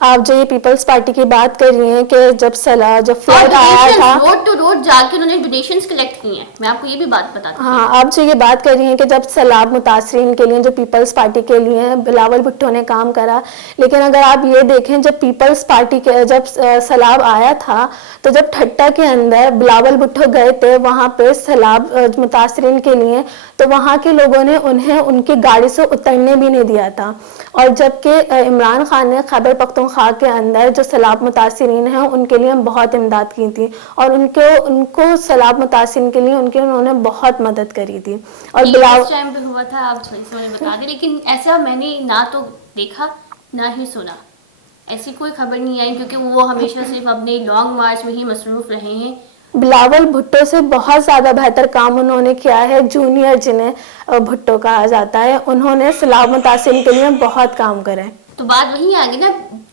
آپ جو یہ پیپلز پارٹی کی بات کر رہی ہیں کہ جب فلڈ آیا تھا, روڈ ٹو روڈ جا کے انہوں نے ڈونیشنز کلیکٹ کی ہیں. میں آپ کو یہ بھی بات بتاتی ہوں. ہاں, آپ جو یہ بات کر رہی ہیں کہ جب سیلاب متاثرین کے لیے جو پیپلز پارٹی کے لیے بلاول بھٹو نے کام کرا, لیکن اگر آپ یہ دیکھیں جب پیپلز پارٹی کے جب سیلاب آیا تھا تو جب ٹھٹا کے اندر بلاول بھٹو گئے تھے وہاں پہ سیلاب متاثرین کے لیے, تو وہاں کے لوگوں نے انہیں ان کی گاڑی سے اترنے بھی نہیں دیا تھا. اور جبکہ عمران خان نے خیبر پختونخوا کے اندر جو سیلاب متاثرین ہیں ان کے لیے بہت امداد کی تھی, اور ان کو سیلاب متاثرین کے لیے انہوں نے بہت مدد کری تھی. اور اس ٹائم پہ ہوا تھا, آپ تھوڑی سی مجھے بتا دیں, لیکن ایسا میں نے نہ تو دیکھا نہ ہی سنا, ایسی کوئی خبر نہیں آئی, کیونکہ وہ ہمیشہ صرف اپنے لانگ مارچ میں ہی مصروف رہے ہیں. بلاول بھٹو سے بہت زیادہ بہتر کام انہوں نے کیا ہے, جونیئر جنہیں بھٹو کہا جاتا ہے, انہوں نے سیلاب متاثرین کے لیے بہت کام کرے. تو بات وہی آ گئی نا,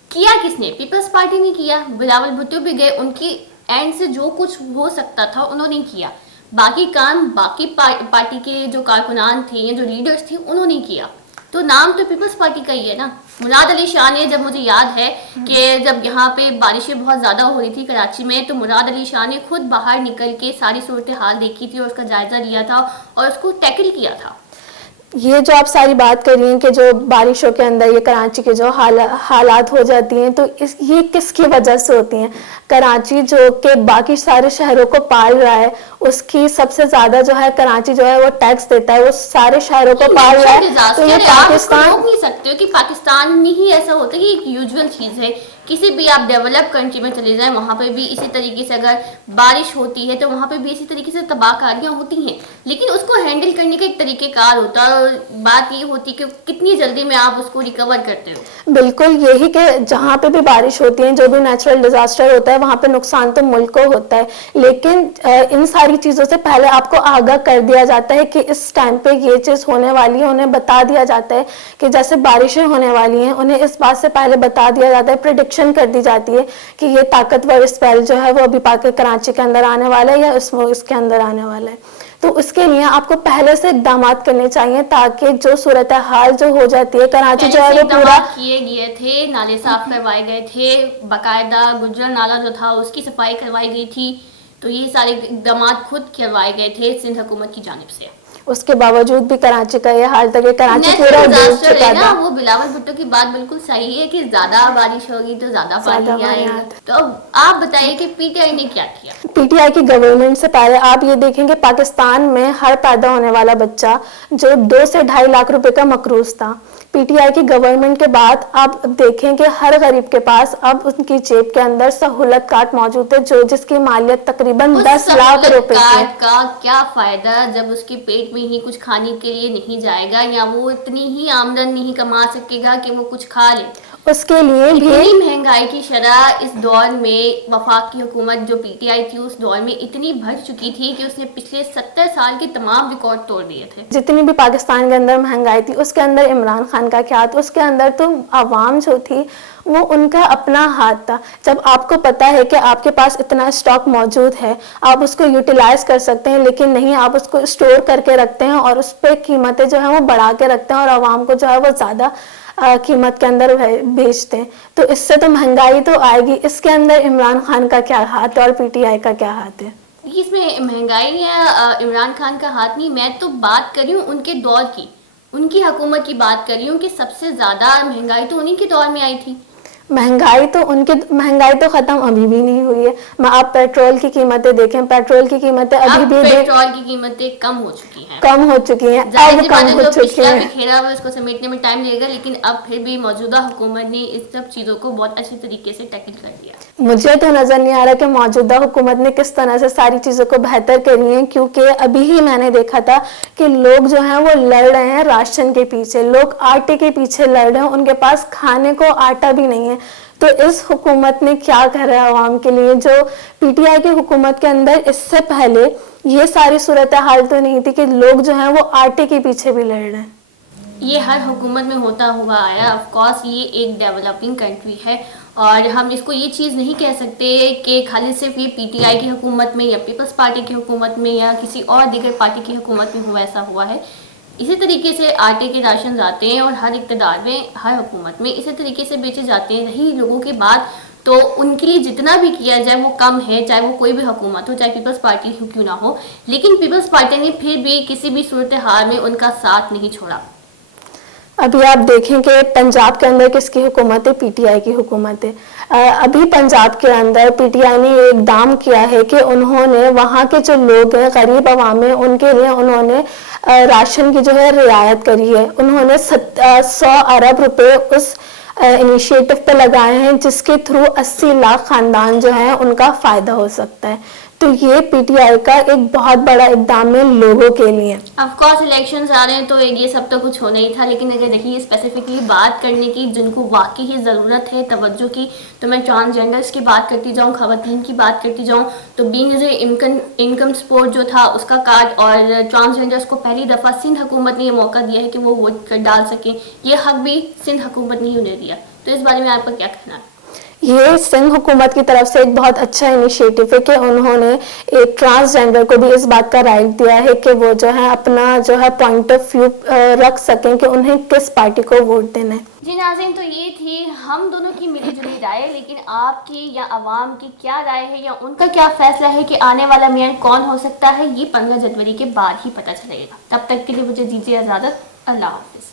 کیا کس نے؟ پیپلز پارٹی نے کیا. بلاول بھٹو بھی گئے, ان کی اینڈ سے جو کچھ ہو سکتا تھا انہوں نے کیا. باقی کام باقی پارٹی کے جو کارکنان تھے یا جو لیڈرز تھے انہوں نے کیا. تو نام تو پیپلز پارٹی کا ہی ہے نا. مراد علی شاہ نے, جب مجھے یاد ہے کہ جب یہاں پہ بارشیں بہت زیادہ ہو رہی تھی کراچی میں, تو مراد علی شاہ نے خود باہر نکل کے ساری صورتحال دیکھی تھی اور اس کا جائزہ لیا تھا اور اس کو ٹیکل کیا تھا. یہ جو آپ ساری بات کر رہی ہیں کہ جو بارشوں کے اندر یہ کراچی کے جو حالات ہو جاتی ہیں, تو یہ کس کی وجہ سے ہوتی ہیں؟ کراچی جو کہ باقی سارے شہروں کو پال رہا ہے, اس کی سب سے زیادہ جو ہے کراچی جو ہے وہ ٹیکس دیتا ہے, وہ سارے شہروں کو پال رہا ہے. تو یہ پاکستان روک نہیں سکتے ہو کہ پاکستان میں ہی ایسا ہوتا ہے کہ ایک یوزول چیز ہے. کسی بھی آپ ڈیولپ کنٹری میں چلے جائیں, وہاں پہ بھی اسی طریقے سے اگر بارش ہوتی ہے تو وہاں پہ بھی اسی طریقے سے تباہ کاریاں ہوتی ہیں, لیکن اس کو ہینڈل کرنے کا ایک طریقہ کار ہوتا ہے, اور بات یہ ہوتی ہے کہ کتنی جلدی میں آپ اس کو ریکور کرتے ہو. بالکل یہی کہ جہاں پہ بھی بارش ہوتی ہے, جو بھی نیچرل ڈیزاسٹر ہوتا ہے, وہاں پہ نقصان تو ملک کو ہوتا ہے, لیکن ان ساری چیزوں سے پہلے آپ کو آگاہ کر دیا جاتا ہے کہ اس ٹائم پہ یہ چیز ہونے والی ہے. انہیں بتا دیا جاتا ہے کہ جیسے بارشیں ہونے والی ہیں, انہیں اس بات سے پہلے بتا دیا جاتا ہے, پریڈکشن کر دی جاتی ہے کہ یہ طاقتور اسپیل جو ہے وہ ابھی کراچی کے اندر آنے والا ہے یا اس کے اندر آنے والا ہے. تو اس کے لیے آپ کو پہلے سے اقدامات کرنے چاہیے تاکہ جو صورتحال جو ہو جاتی ہے کراچی جو ہے وہ پورا کیے گئے تھے, نالے صاف کروائے گئے تھے, باقاعدہ گجرا نالا جو تھا اس کی صفائی کروائی گئی تھی. تو یہ سارے اقدامات خود کروائے گئے تھے سندھ حکومت کی جانب سے. اس کے باوجود بھی کراچی کا یہ حال تھا کہ کراچی پورا ڈوب چکا تھا. وہ بلاول بھٹو کی بات بالکل صحیح ہے کہ زیادہ بارش ہوگی تو زیادہ پانی آئے گا. تو آپ بتائیے کہ پی ٹی آئی نے کیا کیا؟ پی ٹی آئی کی گورنمنٹ سے پہلے آپ یہ دیکھیں کہ پاکستان میں ہر پیدا ہونے والا بچہ جو 2 سے 2.5 لاکھ روپے کا مقروض تھا. پی ٹی آئی کی گورنمنٹ کے بعد آپ دیکھیں کہ ہر غریب کے پاس اب ان کی جیب کے اندر سہولت کارڈ موجود ہے, جس کی مالیت تقریباً 10 لاکھ روپے ہے. کا کیا فائدہ جب اس کے پیٹ میں ہی کچھ کھانے کے لیے نہیں جائے گا, یا وہ اتنی ہی آمدن نہیں کما سکے گا کہ وہ کچھ کھا لے. اس کے لیے بھی اتنی مہنگائی کی شرح اس دور میں وفاق کی حکومت جو پی ٹی آئی تھی اس دور میں اتنی بڑھ چکی تھی کہ اس نے پچھلے 70 سال کے تمام ریکارڈ توڑ دیے تھے. جتنی بھی پاکستان کے اندر مہنگائی تھی, اس کے اندر عمران خان کا کیا تھا؟ اس کے اندر تو عوام جو تھی وہ ان کا اپنا ہاتھ تھا. جب آپ کو پتا ہے کہ آپ کے پاس اتنا اسٹاک موجود ہے, آپ اس کو یوٹیلائز کر سکتے ہیں, لیکن نہیں, آپ اس کو اسٹور کر کے رکھتے ہیں اور اس پہ قیمتیں جو ہیں وہ بڑھا کے رکھتے ہیں اور عوام کو جو ہے وہ زیادہ قیمت کے اندر بیچتے ہیں. تو اس سے تو مہنگائی تو آئے گی. اس کے اندر عمران خان کا کیا ہاتھ ہے اور پی ٹی آئی کا کیا ہاتھ ہے؟ اس میں مہنگائی یا عمران خان کا ہاتھ نہیں, میں تو بات کر رہی ہوں ان کے دور کی, ان کی حکومت کی بات کر رہی ہوں کہ سب سے زیادہ مہنگائی تو انہی کے دور میں آئی تھی. مہنگائی تو ختم ابھی بھی نہیں ہوئی ہے. آپ پیٹرول کی قیمتیں دیکھیں, پیٹرول کی قیمتیں ابھی بھی پیٹرول کی قیمتیں کم ہو چکی ہیں, اب کم ہو چکی ہیں. بکھیرا ہوا اس کو سمیٹنے میں ٹائم لگے گا, لیکن اب پھر بھی موجودہ حکومت نے اس سب چیزوں کو بہت اچھے طریقے سے ٹیکل کر دیا. مجھے تو نظر نہیں آ رہا کہ موجودہ حکومت نے کس طرح سے ساری چیزوں کو بہتر کری ہیں, کیونکہ ابھی ہی میں نے دیکھا تھا کہ لوگ جو ہیں وہ لڑ رہے ہیں راشن کے پیچھے, لوگ آٹے کے پیچھے لڑ رہے ہیں, ان کے پاس کھانے کو آٹا بھی نہیں ہے. تو اس حکومت نے کیا کرا ہے عوام کے لیے؟ جو پی ٹی آئی کی حکومت کے اندر اس سے پہلے یہ ساری صورتحال تو نہیں تھی کہ لوگ جو ہیں وہ آٹے کے پیچھے بھی لڑ رہے ہیں. یہ ہر حکومت میں ہوتا ہوا آیا. آف کورس یہ ایک ڈیولپنگ کنٹری ہے, اور ہم اس کو یہ چیز نہیں کہہ سکتے کہ خالی صرف یہ پی ٹی آئی کی حکومت میں یا پیپلز پارٹی کی حکومت میں یا کسی اور دیگر پارٹی کی حکومت میں ایسا ہوا ہے. اسی طریقے سے آٹے کے راشنز آتے ہیں اور ہر اقتدار میں ہر حکومت میں اسی طریقے سے بیچے جاتے ہیں. رہی لوگوں کی بات تو ان کے لیے جتنا بھی کیا جائے وہ کم ہے, چاہے وہ کوئی بھی حکومت ہو, چاہے پیپلز پارٹی کیوں نہ ہو, لیکن پیپلز پارٹی نے پھر بھی کسی بھی صورتحال میں ان کا ساتھ نہیں چھوڑا. ابھی آپ دیکھیں کہ پنجاب کے اندر کس کی حکومت ہے؟ پی ٹی آئی کی حکومت ہے. ابھی پنجاب کے اندر پی ٹی آئی نے یہ اقدام کیا ہے کہ انہوں نے وہاں کے جو لوگ ہیں, غریب عوام ہیں, ان کے لیے انہوں نے راشن کی جو ہے رعایت کری ہے. انہوں نے 100 ارب روپے اس انیشیٹو پہ لگائے ہیں, جس کے تھرو 80 لاکھ خاندان جو ہیں ان کا فائدہ ہو سکتا ہے. تو یہ پی ٹی آئی کا ایک بہت بڑا اقدام ہے لوگوں کے لیے. آف کورس الیکشنز آ رہے ہیں تو یہ سب تو کچھ ہونا ہی تھا, لیکن اگر دیکھیے اسپیسیفکلی بات کرنے کی جن کو واقعی ہی ضرورت ہے توجہ کی, تو میں ٹرانسجینڈرس کی بات کرتی جاؤں, خواتین کی بات کرتی جاؤں, تو being as a income support جو تھا اس کا کارڈ, اور ٹرانسجینڈرس کو پہلی دفعہ سندھ حکومت نے یہ موقع دیا ہے کہ وہ ووٹ کر ڈال سکیں. یہ حق بھی سندھ حکومت نے ہی انہیں دیا. تو اس بارے میں آپ کا کیا کہنا ہے؟ یہ سندھ حکومت کی طرف سے ایک بہت اچھا انیشیٹو ہے کہ انہوں نے ایک ٹرانسجینڈر کو بھی اس بات کا رائٹ دیا ہے کہ وہ جو ہے اپنا جو ہے پوائنٹ آف ویو رکھ سکیں کہ انہیں کس پارٹی کو ووٹ دینا ہے. جی ناظرین, تو یہ تھی ہم دونوں کی ملی جلی رائے, لیکن آپ کی یا عوام کی کیا رائے ہے یا ان کا کیا فیصلہ ہے کہ آنے والا میئر کون ہو سکتا ہے, یہ 15 جنوری کے بعد ہی پتہ چلے گا. تب تک کے لیے مجھے دیجیے اجازت. اللہ حافظ.